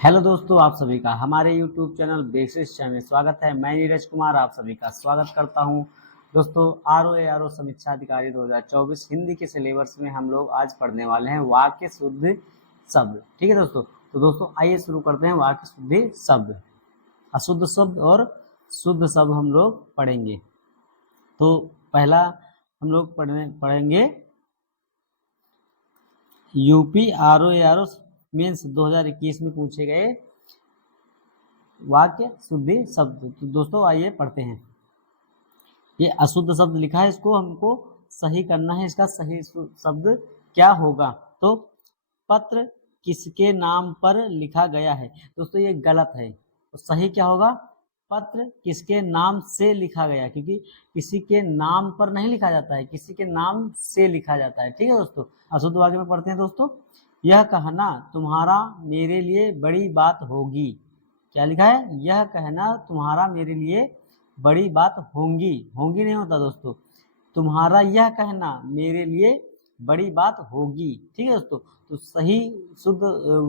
Hello दोस्तों, आप सभी का हमारे YouTube चैनल बेसिस में स्वागत है। मैं नीरज कुमार आप सभी का स्वागत करता हूं। दोस्तों, आर ओ समीक्षा अधिकारी 2024 हिंदी के सिलेबस में हम लोग आज पढ़ने वाले हैं वाक्य शुद्ध शब्द। ठीक है दोस्तों, तो दोस्तों आइए शुरू करते हैं वाक्य शुद्धि शब्द। अशुद्ध शब्द और शुद्ध शब्द हम लोग पढ़ेंगे। तो पहला हम लोग पढ़ेंगे यूपी आर ओ मीन्स 2021 में पूछे गए वाक्य शुद्धि शब्द। तो दोस्तों आइए पढ़ते हैं। ये अशुद्ध शब्द लिखा है, इसको हमको सही करना है। इसका सही शब्द क्या होगा? तो पत्र किसके नाम पर लिखा गया है। दोस्तों ये गलत है, तो सही क्या होगा? पत्र किसके नाम से लिखा गया, क्योंकि किसी के नाम पर नहीं लिखा जाता है, किसी के नाम से लिखा जाता है। ठीक है दोस्तों, अशुद्ध वाक्य में पढ़ते हैं। दोस्तों, यह कहना तुम्हारा मेरे लिए बड़ी बात होगी। क्या लिखा है? यह कहना तुम्हारा मेरे लिए बड़ी बात होंगी। होंगी नहीं होता दोस्तों, तुम्हारा यह कहना मेरे लिए बड़ी बात होगी। ठीक है दोस्तों, तो सही शुद्ध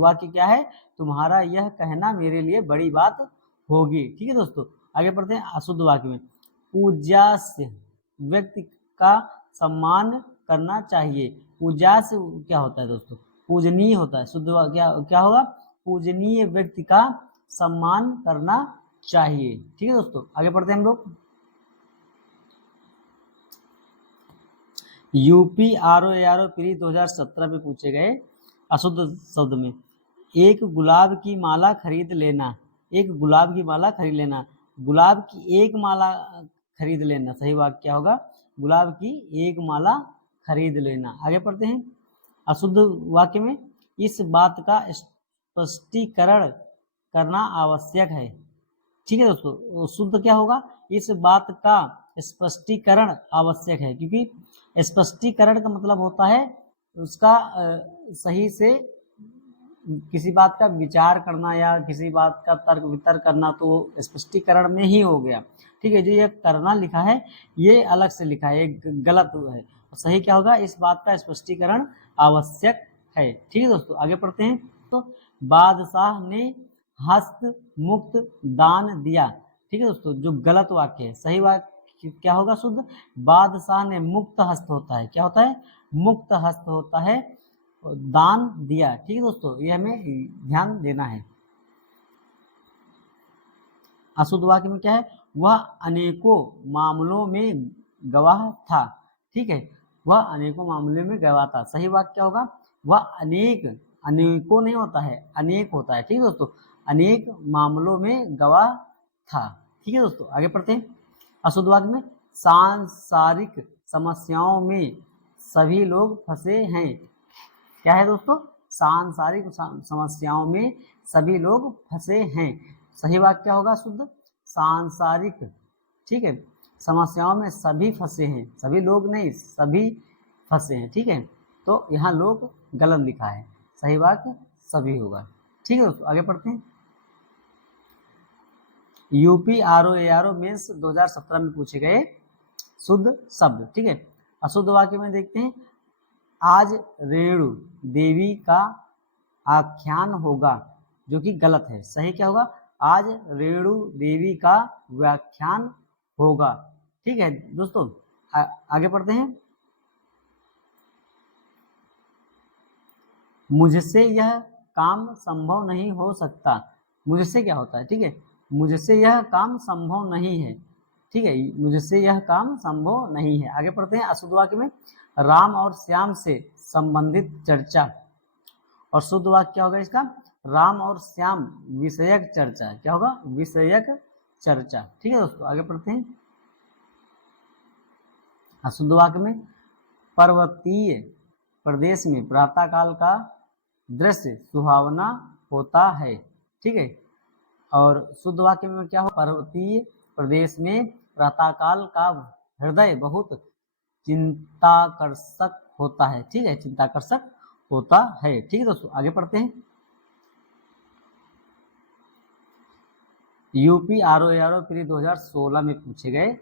वाक्य क्या है? तुम्हारा यह कहना मेरे लिए बड़ी बात होगी। ठीक है दोस्तों, आगे पढ़ते हैं अशुद्ध वाक्य में। पूज्यास्य व्यक्ति का सम्मान करना चाहिए। पूज्यास्य क्या होता है दोस्तों? पूजनीय होता है। शुद्ध वाक्य क्या होगा? पूजनीय व्यक्ति का सम्मान करना चाहिए। ठीक है दोस्तों, आगे पढ़ते हैं हम लोग। यूपी आर ओ प्री 2017 में पूछे गए अशुद्ध शब्द में एक गुलाब की माला खरीद लेना। एक गुलाब की माला खरीद लेना, गुलाब की एक माला खरीद लेना। सही वाक्य क्या होगा? गुलाब की एक माला खरीद लेना। आगे पढ़ते हैं अशुद्ध वाक्य में इस बात का स्पष्टीकरण करना आवश्यक है। ठीक है दोस्तों, शुद्ध क्या होगा? इस बात का स्पष्टीकरण आवश्यक है, क्योंकि स्पष्टीकरण का मतलब होता है उसका सही से किसी बात का विचार करना या किसी बात का तर्क वितर्क करना, तो स्पष्टीकरण में ही हो गया। ठीक है, जो ये करना लिखा है ये अलग से लिखा है, ये गलत है। सही क्या होगा? इस बात का स्पष्टीकरण आवश्यक है। ठीक है दोस्तों, आगे पढ़ते हैं। तो बादशाह ने हस्त मुक्त दान दिया। ठीक है दोस्तों, जो गलत वाक्य है। सही वाक्य क्या होगा? शुद्ध बादशाह ने मुक्त हस्त होता है। क्या होता है? मुक्त हस्त होता है, दान दिया। ठीक है दोस्तों, ये हमें ध्यान देना है। अशुद्ध वाक्य में क्या है? वह अनेकों मामलों में गवाह था। ठीक है, वह अनेकों मामलों में गवाह था। सही वाक्य क्या होगा? वह अनेकों नहीं होता है, अनेक होता है। ठीक है दोस्तों, अनेक मामलों में गवाह था। ठीक है दोस्तों, आगे पढ़ते हैं अशुद्ध वाक्य में सांसारिक समस्याओं में सभी लोग फंसे हैं। क्या है दोस्तों? सांसारिक समस्याओं में सभी लोग फंसे हैं। सही वाक्य क्या होगा? शुद्ध सांसारिक, ठीक है, समस्याओं में सभी फंसे हैं। सभी लोग नहीं, सभी फंसे हैं। ठीक है, तो यहाँ लोग गलत लिखा है, सही वाक्य सभी होगा। ठीक है दोस्तों, आगे पढ़ते हैं। यूपी आर ओ मेंस 2017 में पूछे गए शुद्ध शब्द। ठीक है, अशुद्ध वाक्य में देखते हैं। आज रेणु देवी का आख्यान होगा, जो कि गलत है। सही क्या होगा? आज रेणु देवी का व्याख्यान होगा। ठीक है दोस्तों, आगे पढ़ते हैं। मुझसे यह काम संभव नहीं हो सकता। मुझसे क्या होता है? ठीक है, मुझसे यह काम संभव नहीं है। ठीक है, मुझसे यह काम संभव नहीं है। आगे पढ़ते हैं अशुद्ध वाक्य में राम और श्याम से संबंधित चर्चा। और शुद्ध वाक्य क्या होगा इसका? राम और श्याम विषयक चर्चा। क्या होगा? विषयक चर्चा। ठीक है दोस्तों, आगे पढ़ते हैं अशुद्ध वाक्य में पर्वतीय प्रदेश में प्रातःकाल का दृश्य सुहावना होता है। ठीक है, और शुद्ध वाक्य में क्या हो? पर्वतीय प्रदेश में प्रातःकाल का हृदय बहुत चिंताकर्षक होता है। ठीक है, चिंताकर्षक होता है। ठीक है दोस्तों, आगे पढ़ते हैं। यूपी आर ओ प्री 2016 में पूछे गए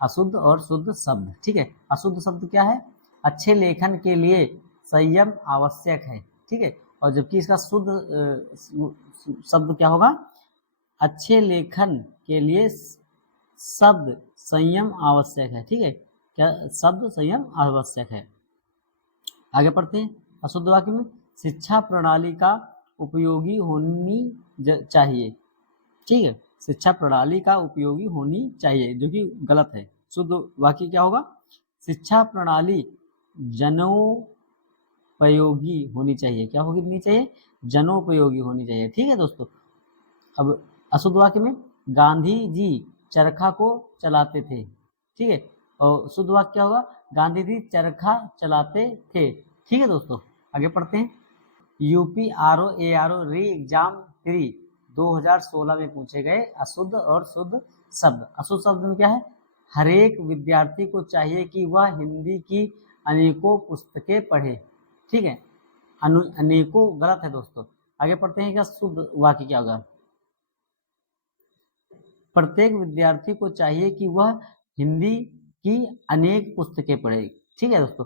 अशुद्ध और शुद्ध शब्द। ठीक है, अशुद्ध शब्द क्या है? अच्छे लेखन के लिए संयम आवश्यक है। ठीक है, और जबकि इसका शुद्ध शब्द क्या होगा, अच्छे लेखन के लिए शब्द संयम आवश्यक है। ठीक है, क्या शब्द संयम आवश्यक है। आगे पढ़ते हैं अशुद्ध वाक्य में, शिक्षा प्रणाली का उपयोगी होनी चाहिए। ठीक है, शिक्षा प्रणाली का उपयोगी होनी चाहिए, जो कि गलत है। शुद्ध वाक्य क्या होगा, शिक्षा प्रणाली जनोपयोगी होनी चाहिए। क्या होनी चाहिए, जनोपयोगी होनी चाहिए। ठीक है दोस्तों, अब अशुद्ध वाक्य में, गांधी जी चरखा को चलाते थे। ठीक है, और शुद्ध वाक्य क्या होगा, गांधी जी चरखा चलाते थे। ठीक है दोस्तों, आगे पढ़ते हैं। यूपी आरओ एआरओ री एग्जाम 3 2016 में पूछे गए अशुद्ध और शुद्ध शब्द। अशुद्ध शब्द में क्या है, हरेक विद्यार्थी को चाहिए कि वह हिंदी की अनेकों पुस्तकें पढ़े। ठीक है, अनेकों गलत है दोस्तों। आगे पढ़ते हैं, क्या शुद्ध वाक्य क्या होगा, प्रत्येक विद्यार्थी को चाहिए कि वह हिंदी की अनेक पुस्तकें पढ़े। ठीक है दोस्तों,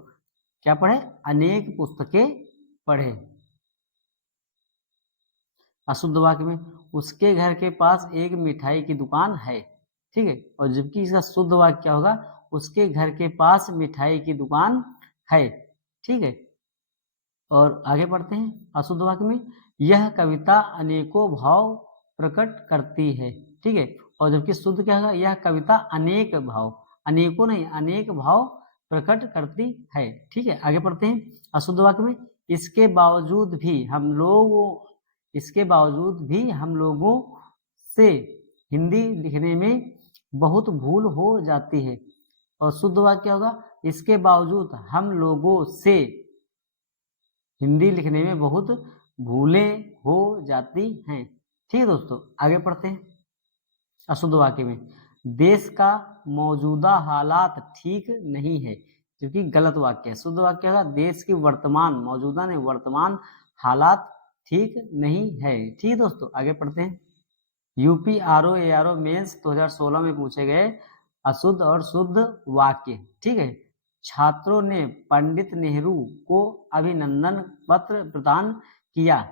क्या पढ़े, अनेक पुस्तकें पढ़े। अशुद्ध वाक्य में, उसके घर के पास एक मिठाई की दुकान है। ठीक है, और जबकि इसका शुद्ध वाक्य क्या होगा, उसके घर के पास मिठाई की दुकान है। ठीक है, और आगे बढ़ते हैं अशुद्ध वाक्य में, यह कविता अनेकों भाव प्रकट करती है। ठीक है, और जबकि शुद्ध क्या होगा, यह कविता अनेक भाव, अनेकों नहीं अनेक भाव प्रकट करती है। ठीक है, आगे बढ़ते हैं अशुद्ध वाक्य में, इसके बावजूद भी हम लोगों से हिंदी लिखने में बहुत भूल हो जाती है। और शुद्ध वाक्य क्या होगा, इसके बावजूद हम लोगों से हिंदी लिखने में बहुत भूलें हो जाती हैं। ठीक है दोस्तों, आगे पढ़ते हैं अशुद्ध वाक्य में, देश का मौजूदा हालात ठीक नहीं है, जो कि गलत वाक्य है। शुद्ध वाक्य होगा, देश की वर्तमान, मौजूदा नहीं वर्तमान हालात ठीक नहीं है। ठीक है दोस्तों, आगे पढ़ते हैं। यूपी आरओ एआरओ मेंस 2016 में पूछे गए अशुद्ध और शुद्ध वाक्य। ठीक है, छात्रों ने पंडित नेहरू को अभिनंदन पत्र प्रदान किया,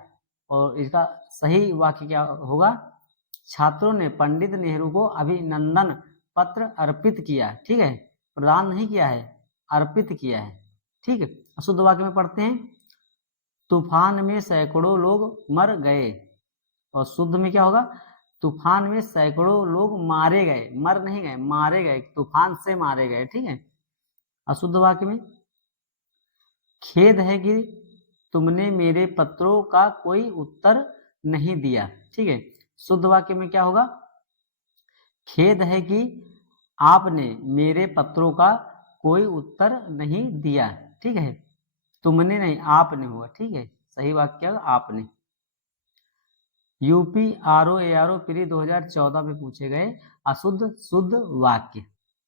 और इसका सही वाक्य क्या होगा, छात्रों ने पंडित नेहरू को अभिनंदन पत्र अर्पित किया। ठीक है, प्रदान नहीं किया है, अर्पित किया है। ठीक है, अशुद्ध वाक्य में पढ़ते हैं, तूफान में सैकड़ों लोग मर गए, और शुद्ध में क्या होगा, तूफान में सैकड़ों लोग मारे गए, मर नहीं गए, मारे गए, तूफान से मारे गए। ठीक है, अशुद्ध वाक्य में, खेद है कि तुमने मेरे पत्रों का कोई उत्तर नहीं दिया। ठीक है, शुद्ध वाक्य में क्या होगा, खेद है कि आपने मेरे पत्रों का कोई उत्तर नहीं दिया। ठीक है, तुमने नहीं आपने हुआ। ठीक है, सही वाक्य होगा आपने। यूपी आरओ एआरओ प्री 2014 में पूछे गए अशुद्ध शुद्ध वाक्य।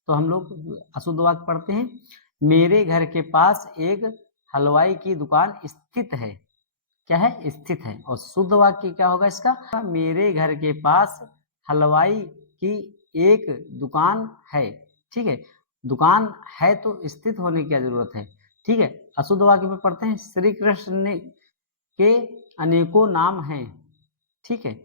तो हम लोग अशुद्ध वाक्य पढ़ते हैं, मेरे घर के पास एक हलवाई की दुकान स्थित है। क्या है, स्थित है। और शुद्ध वाक्य क्या होगा इसका, मेरे घर के पास हलवाई की एक दुकान है। ठीक है, दुकान है तो स्थित होने की क्या जरूरत है। ठीक है, अशुद्ध वाक्य में पढ़ते हैं, श्री कृष्ण के अनेकों नाम हैं। ठीक है,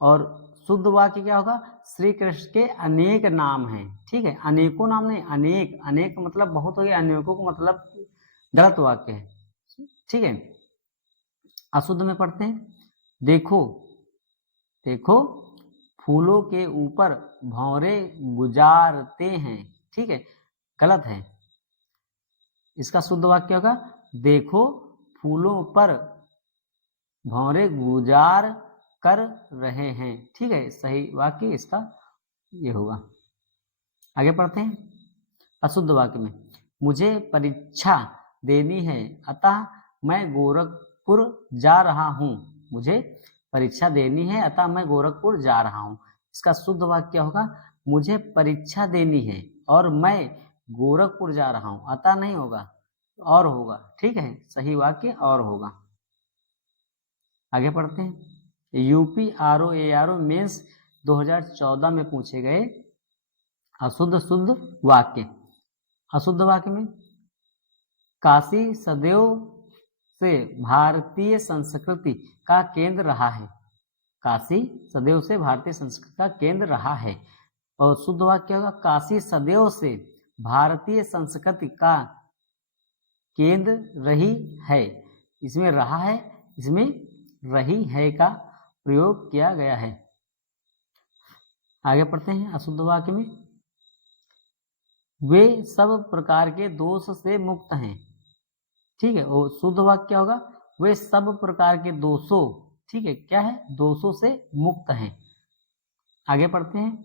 और शुद्ध वाक्य क्या होगा, श्री कृष्ण के अनेक नाम हैं। ठीक है, अनेकों नाम नहीं अनेक, अनेक मतलब बहुत हो गया, अनेकों को मतलब गलत वाक्य है। ठीक है, अशुद्ध में पढ़ते हैं, देखो देखो फूलों के ऊपर भंवरे गुजारते हैं। ठीक है, गलत है। इसका शुद्ध वाक्य होगा, देखो फूलों पर भंवरे गुजार कर रहे हैं। ठीक है, सही वाक्य इसका ये होगा। आगे पढ़ते हैं अशुद्ध वाक्य में, मुझे परीक्षा देनी है अतः मैं गोरखपुर जा रहा हूँ। मुझे परीक्षा देनी है अतः मैं गोरखपुर जा रहा हूँ। इसका शुद्ध वाक्य होगा, मुझे परीक्षा देनी है और मैं गोरखपुर जा रहा हूँ। अतः नहीं होगा, और होगा। ठीक है, सही वाक्य और होगा। आगे पढ़ते हैं, यूपी आरओ एआरओ मेंस 2014 में पूछे गए अशुद्ध शुद्ध वाक्य। अशुद्ध वाक्य में, काशी सदैव से भारतीय संस्कृति का केंद्र रहा है। काशी सदैव से भारतीय संस्कृति का केंद्र रहा है। और शुद्ध वाक्य क्या होगा? काशी सदैव से भारतीय संस्कृति का केंद्र रही है। इसमें रहा है, इसमें रही है का प्रयोग किया गया है। आगे पढ़ते हैं अशुद्ध वाक्य में, वे सब प्रकार के दोष से मुक्त हैं। ठीक है, और शुद्ध वाक्य क्या होगा? वे सब प्रकार के दोषों, ठीक है, क्या है? दोषों से मुक्त हैं। आगे पढ़ते हैं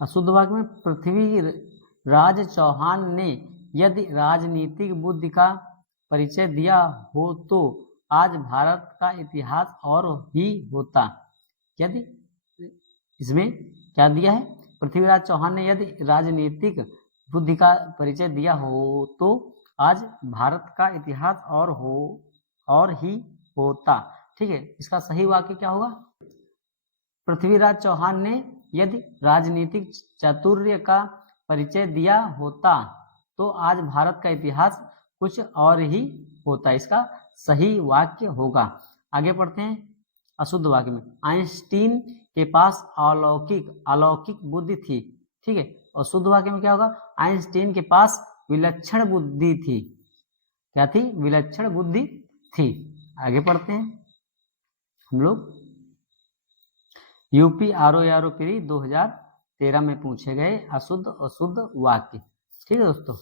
अशुद्ध वाक्य में, पृथ्वीराज चौहान ने यदि राजनीतिक बुद्धि का परिचय दिया हो तो आज भारत का इतिहास और ही होता। यदि इसमें क्या दिया है? पृथ्वीराज चौहान ने यदि राजनीतिक बुद्धि का परिचय दिया हो तो आज भारत का इतिहास और ही होता। ठीक है, इसका सही वाक्य क्या होगा? पृथ्वीराज चौहान ने यदि राजनीतिक चातुर्य का परिचय दिया होता तो आज भारत का इतिहास कुछ और ही होता। इसका सही वाक्य होगा। आगे पढ़ते हैं अशुद्ध वाक्य में, आइंस्टीन के पास अलौकिक बुद्धि थी। ठीक है, और शुद्ध वाक्य में क्या होगा? आइंस्टीन के पास विलक्षण बुद्धि थी। क्या थी? विलक्षण बुद्धि थी। आगे पढ़ते हैं हम लोग, यूपी आरओ पीरी 2013 में पूछे गए अशुद्ध अशुद्ध वाक्य। ठीक है दोस्तों,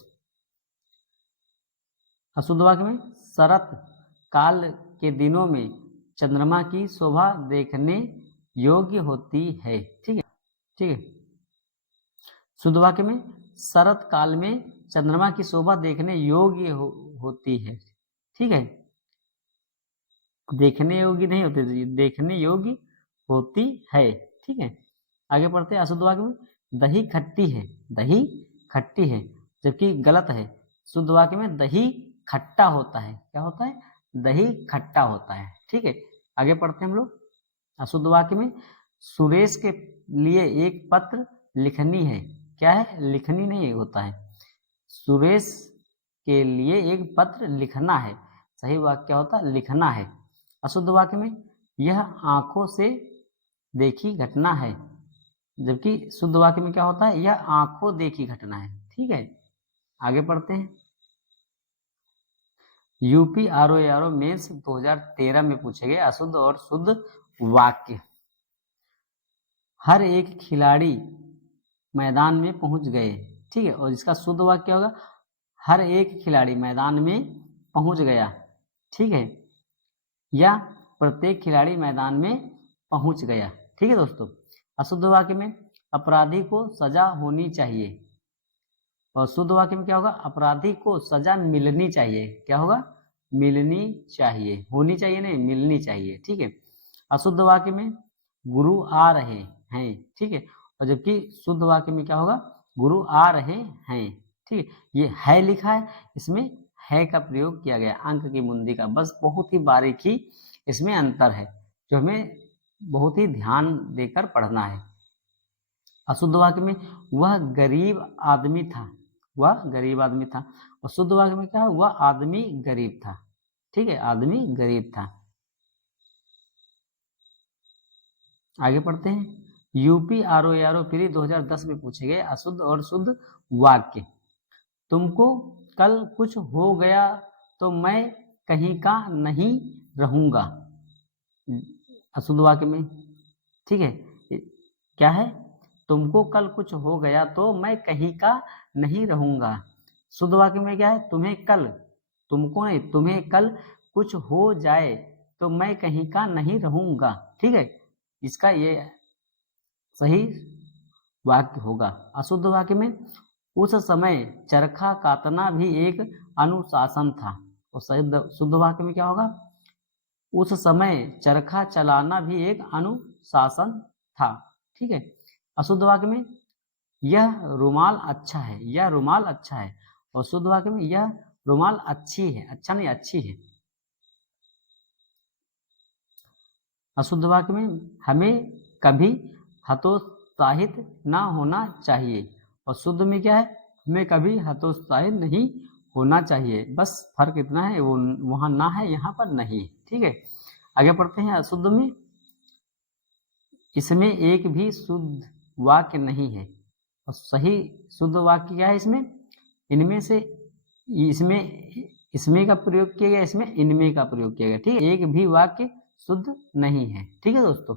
अशुद्ध वाक्य में, शरत काल के दिनों में चंद्रमा की शोभा देखने योग्य होती है। ठीक है, ठीक है, शुद्ध वाक्य में, शरत काल में चंद्रमा की शोभा देखने योग्य होती है। ठीक है, देखने योग्य नहीं होती, देखने योग्य होती है। ठीक है, आगे पढ़ते हैं अशुद्ध वाक्य में, दही खट्टी है, दही खट्टी है, जबकि गलत है। शुद्ध वाक्य में दही खट्टा होता है। क्या होता है? दही खट्टा होता है। ठीक है, आगे पढ़ते हैं हम लोग अशुद्ध वाक्य में, सुरेश के लिए एक पत्र लिखनी है। क्या है? लिखनी नहीं होता है, सुरेश के लिए एक पत्र लिखना है। सही वाक्य क्या होता है? लिखना है। अशुद्ध वाक्य में, यह आंखों से देखी घटना है, जबकि शुद्ध वाक्य में क्या होता है? यह आंखों देखी घटना है। ठीक है, आगे पढ़ते हैं, यूपी आरओ मेंस 2013 में पूछे गए अशुद्ध और शुद्ध वाक्य। हर एक खिलाड़ी मैदान में पहुंच गए। ठीक है, और इसका शुद्ध वाक्य क्या होगा? हर एक खिलाड़ी मैदान में पहुंच गया। ठीक है, या प्रत्येक खिलाड़ी मैदान में पहुंच गया। ठीक है दोस्तों, अशुद्ध वाक्य में, अपराधी को सजा होनी चाहिए, और शुद्ध वाक्य में क्या होगा? अपराधी को सजा मिलनी चाहिए। क्या होगा? मिलनी चाहिए, होनी चाहिए नहीं, मिलनी चाहिए। ठीक है, अशुद्ध वाक्य में, गुरु आ रहे हैं। ठीक है, और जबकि शुद्ध वाक्य में क्या होगा? गुरु आ रहे हैं। ठीक है, ये है लिखा है, इसमें है का प्रयोग किया गया, अंक की मुंदी का। बस बहुत ही बारीकी इसमें अंतर है, जो हमें बहुत ही ध्यान देकर पढ़ना है। अशुद्ध वाक्य में, वह गरीब आदमी था, वह गरीब आदमी था, और शुद्ध वाक्य में क्या है? वह आदमी गरीब था। ठीक है, आदमी गरीब था। आगे पढ़ते हैं, यूपी आरओ पीरी 2010 में पूछे गए अशुद्ध और शुद्ध वाक्य। तुमको कल कुछ हो गया तो मैं कहीं का नहीं रहूंगा। अशुद्ध वाक्य में, ठीक है, क्या है? तुमको कल कुछ हो गया तो मैं कहीं का नहीं रहूंगा। शुद्ध वाक्य में क्या है? तुम्हें कल, तुमको नहीं, तुम्हें कल कुछ हो जाए तो मैं कहीं का नहीं रहूंगा। ठीक है, इसका ये सही वाक्य होगा। अशुद्ध वाक्य में, उस समय चरखा काटना भी एक अनुशासन था, और शुद्ध वाक्य में क्या होगा? उस समय चरखा चलाना भी एक अनुशासन था। ठीक है, अशुद्ध वाक्य में, यह रुमाल अच्छा है, यह रुमाल अच्छा है, और शुद्ध वाक्य में, यह रुमाल अच्छी है, अच्छा नहीं अच्छी है। अशुद्ध वाक्य में, हमें कभी हतोत्साहित ना होना चाहिए, और शुद्ध में क्या है? हमें कभी हतोत्साहित नहीं होना चाहिए, बस फर्क इतना है, वो वहाँ ना है, यहाँ पर नहीं। ठीक है, आगे पढ़ते हैं। अशुद्ध में इसमें एक भी शुद्ध वाक्य नहीं है, और सही शुद्ध वाक्य क्या है इसमें? इनमें से, इसमें का प्रयोग किया गया, इसमें इनमें का प्रयोग किया गया। ठीक है, एक भी वाक्य शुद्ध नहीं है। ठीक है दोस्तों।